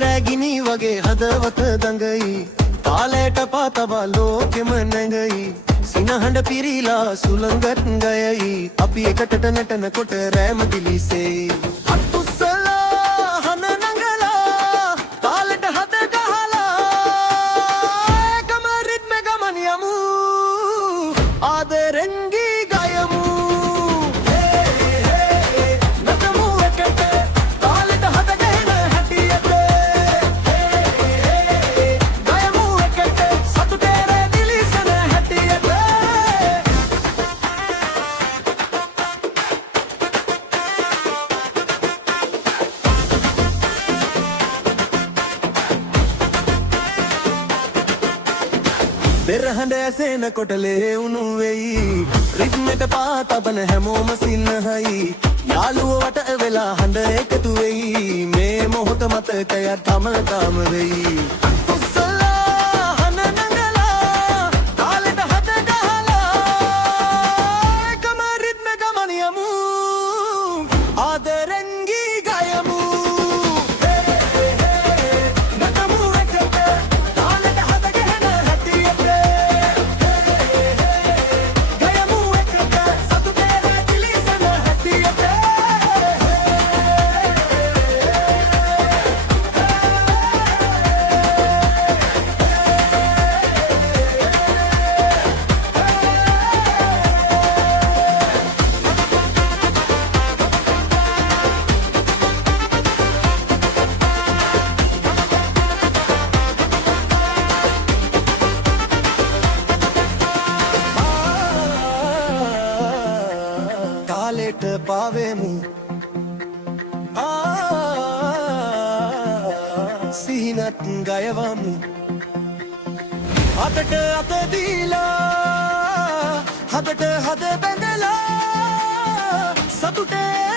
රැගිනි වගේ හදවත දඟයි තාලයට පාතවා ලෝකෙම නැඟයි සිනහඬ පිරීලා සුළඟත් ගයයි අපි එකටට නටනකොට රෑම දිලිසේ අත්උස්සලා හන නඟලා තාලෙට හද ගහලා එකම රිද්මෙ ගමන යමු ආදරෙන් ගී ගයමු නටමු එකට තාලෙට හද ගහන හැටියට ගයමු එකට සතුටේ රෑ දිලිසෙන හැටියට පෙරහඬ ඇසෙන කොට ලේවුණු වෙයි රිද්මෙට පා තබන හැමෝම සින්නහයි යාළුවෝ වට වෙලා හඬ එකතු වෙයි මේ මොහොත මතකය තම තම වෙයි උස්සලා හන නඟලා තාලෙට හද ගහලා එකම රිද්ම ගමන යමු ආදරෙන් ගී ගයමු නටමු එකට තාලෙට හද ගහන හැටියට ගයමු එකට සතුටේ රෑ දිලිසෙන හැටියට තාලෙට පාවෙමු සිහිනත් ගයවමු අතට අත දීලා හදට හද බැඳලා සතුටේ